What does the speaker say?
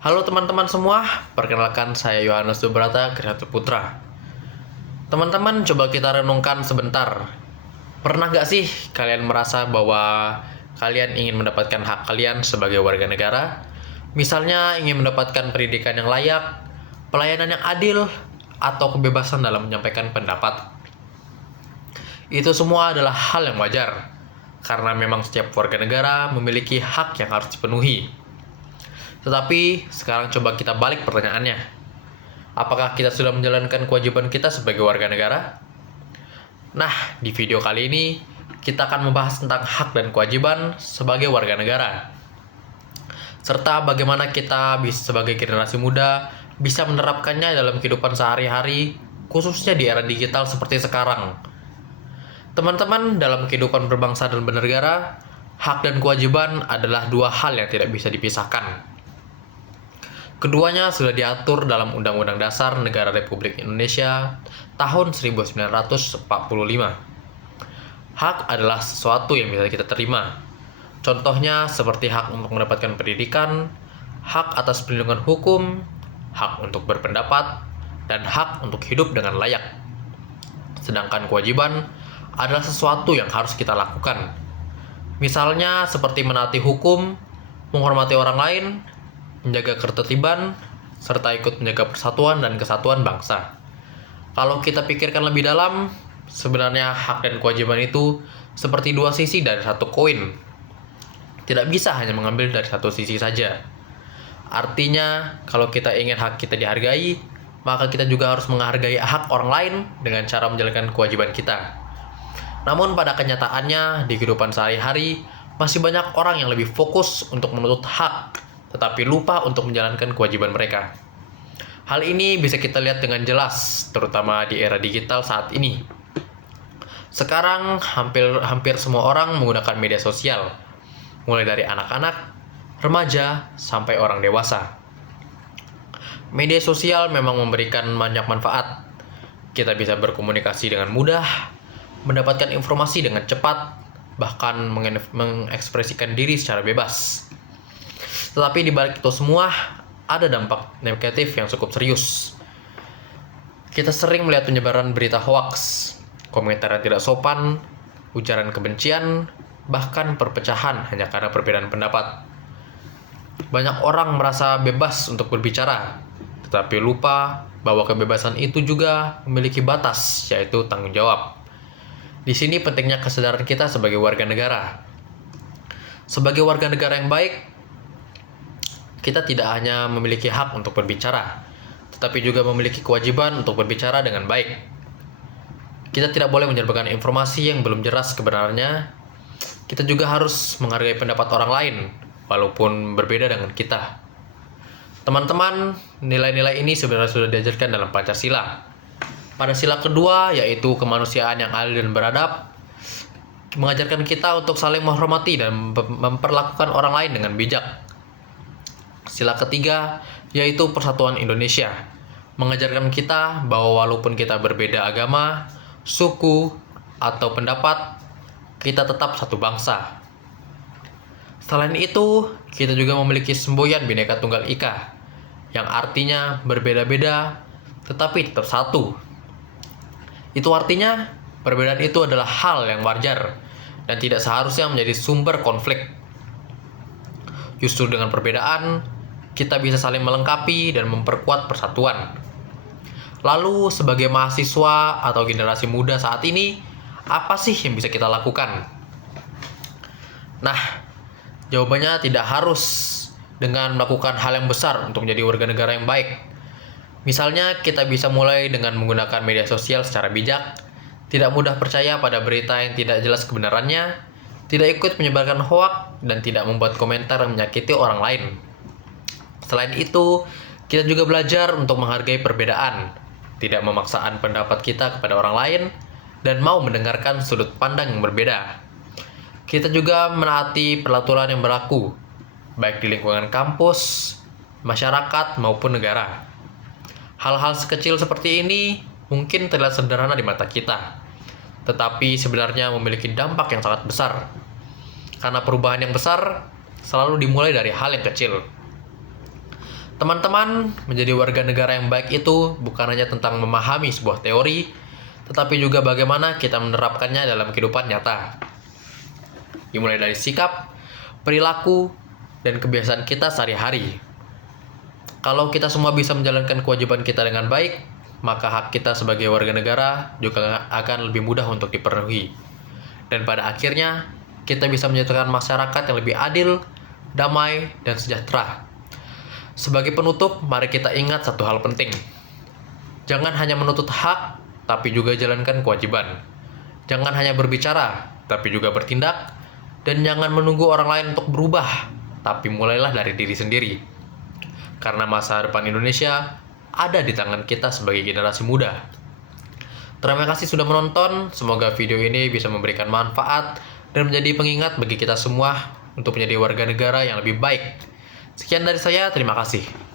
Halo teman-teman semua, perkenalkan saya Yohanes Subrata, Kreator Putra. Teman-teman, coba kita renungkan sebentar. Pernah nggak sih kalian merasa bahwa kalian ingin mendapatkan hak kalian sebagai warga negara? Misalnya ingin mendapatkan pendidikan yang layak, pelayanan yang adil, atau kebebasan dalam menyampaikan pendapat. Itu semua adalah hal yang wajar, karena memang setiap warga negara memiliki hak yang harus dipenuhi. Tetapi sekarang coba kita balik pertanyaannya. Apakah kita sudah menjalankan kewajiban kita sebagai warga negara? Nah, di video kali ini kita akan membahas tentang hak dan kewajiban sebagai warga negara. Serta bagaimana kita sebagai generasi muda bisa menerapkannya dalam kehidupan sehari-hari, khususnya di era digital seperti sekarang. Teman-teman, dalam kehidupan berbangsa dan bernegara, hak dan kewajiban adalah dua hal yang tidak bisa dipisahkan. Keduanya sudah diatur dalam Undang-Undang Dasar Negara Republik Indonesia tahun 1945. Hak adalah sesuatu yang bisa kita terima. Contohnya seperti hak untuk mendapatkan pendidikan, hak atas perlindungan hukum, hak untuk berpendapat, dan hak untuk hidup dengan layak. Sedangkan kewajiban adalah sesuatu yang harus kita lakukan. Misalnya seperti menaati hukum, menghormati orang lain, menjaga ketertiban, serta ikut menjaga persatuan dan kesatuan bangsa. Kalau kita pikirkan lebih dalam, sebenarnya hak dan kewajiban itu seperti dua sisi dari satu koin. Tidak bisa hanya mengambil dari satu sisi saja. Artinya, kalau kita ingin hak kita dihargai, maka kita juga harus menghargai hak orang lain dengan cara menjalankan kewajiban kita. Namun pada kenyataannya, di kehidupan sehari-hari, masih banyak orang yang lebih fokus untuk menuntut hak, tetapi lupa untuk menjalankan kewajiban mereka. Hal ini bisa kita lihat dengan jelas, terutama di era digital saat ini. Sekarang, hampir semua orang menggunakan media sosial, mulai dari anak-anak, remaja, sampai orang dewasa. Media sosial memang memberikan banyak manfaat. Kita bisa berkomunikasi dengan mudah, mendapatkan informasi dengan cepat, bahkan mengekspresikan diri secara bebas. Tetapi di balik itu semua, ada dampak negatif yang cukup serius. Kita sering melihat penyebaran berita hoaks, komentar yang tidak sopan, ujaran kebencian, bahkan perpecahan hanya karena perbedaan pendapat. Banyak orang merasa bebas untuk berbicara, tetapi lupa bahwa kebebasan itu juga memiliki batas, yaitu tanggung jawab. Di sini pentingnya kesadaran kita sebagai warga negara. Sebagai warga negara yang baik, kita tidak hanya memiliki hak untuk berbicara, tetapi juga memiliki kewajiban untuk berbicara dengan baik. Kita tidak boleh menyebarkan informasi yang belum jelas kebenarannya. Kita juga harus menghargai pendapat orang lain, walaupun berbeda dengan kita. Teman-teman, nilai-nilai ini sebenarnya sudah diajarkan dalam Pancasila. Pada sila kedua, yaitu kemanusiaan yang adil dan beradab, mengajarkan kita untuk saling menghormati dan memperlakukan orang lain dengan bijak. Sila ketiga, yaitu Persatuan Indonesia, mengajarkan kita bahwa walaupun kita berbeda agama, suku, atau pendapat, kita tetap satu bangsa. Selain itu, kita juga memiliki semboyan Bhinneka Tunggal Ika, yang artinya berbeda-beda, tetapi tetap satu. Itu artinya, perbedaan itu adalah hal yang wajar, dan tidak seharusnya menjadi sumber konflik. Justru dengan perbedaan, kita bisa saling melengkapi dan memperkuat persatuan. Lalu, sebagai mahasiswa atau generasi muda saat ini, apa sih yang bisa kita lakukan? Nah, jawabannya tidak harus dengan melakukan hal yang besar untuk menjadi warga negara yang baik. Misalnya, kita bisa mulai dengan menggunakan media sosial secara bijak, tidak mudah percaya pada berita yang tidak jelas kebenarannya, tidak ikut menyebarkan hoaks, dan tidak membuat komentar yang menyakiti orang lain. Selain itu, kita juga belajar untuk menghargai perbedaan, tidak memaksaan pendapat kita kepada orang lain, dan mau mendengarkan sudut pandang yang berbeda. Kita juga menaati peraturan yang berlaku, baik di lingkungan kampus, masyarakat, maupun negara. Hal-hal sekecil seperti ini mungkin terlihat sederhana di mata kita, tetapi sebenarnya memiliki dampak yang sangat besar. Karena perubahan yang besar selalu dimulai dari hal yang kecil. Teman-teman, menjadi warga negara yang baik itu bukan hanya tentang memahami sebuah teori, tetapi juga bagaimana kita menerapkannya dalam kehidupan nyata. Dimulai dari sikap, perilaku, dan kebiasaan kita sehari-hari. Kalau kita semua bisa menjalankan kewajiban kita dengan baik, maka hak kita sebagai warga negara juga akan lebih mudah untuk dipenuhi. Dan pada akhirnya, kita bisa menciptakan masyarakat yang lebih adil, damai, dan sejahtera. Sebagai penutup, mari kita ingat satu hal penting. Jangan hanya menuntut hak, tapi juga jalankan kewajiban. Jangan hanya berbicara, tapi juga bertindak. Dan jangan menunggu orang lain untuk berubah, tapi mulailah dari diri sendiri. Karena masa depan Indonesia ada di tangan kita sebagai generasi muda. Terima kasih sudah menonton, semoga video ini bisa memberikan manfaat dan menjadi pengingat bagi kita semua untuk menjadi warga negara yang lebih baik. Sekian dari saya, terima kasih.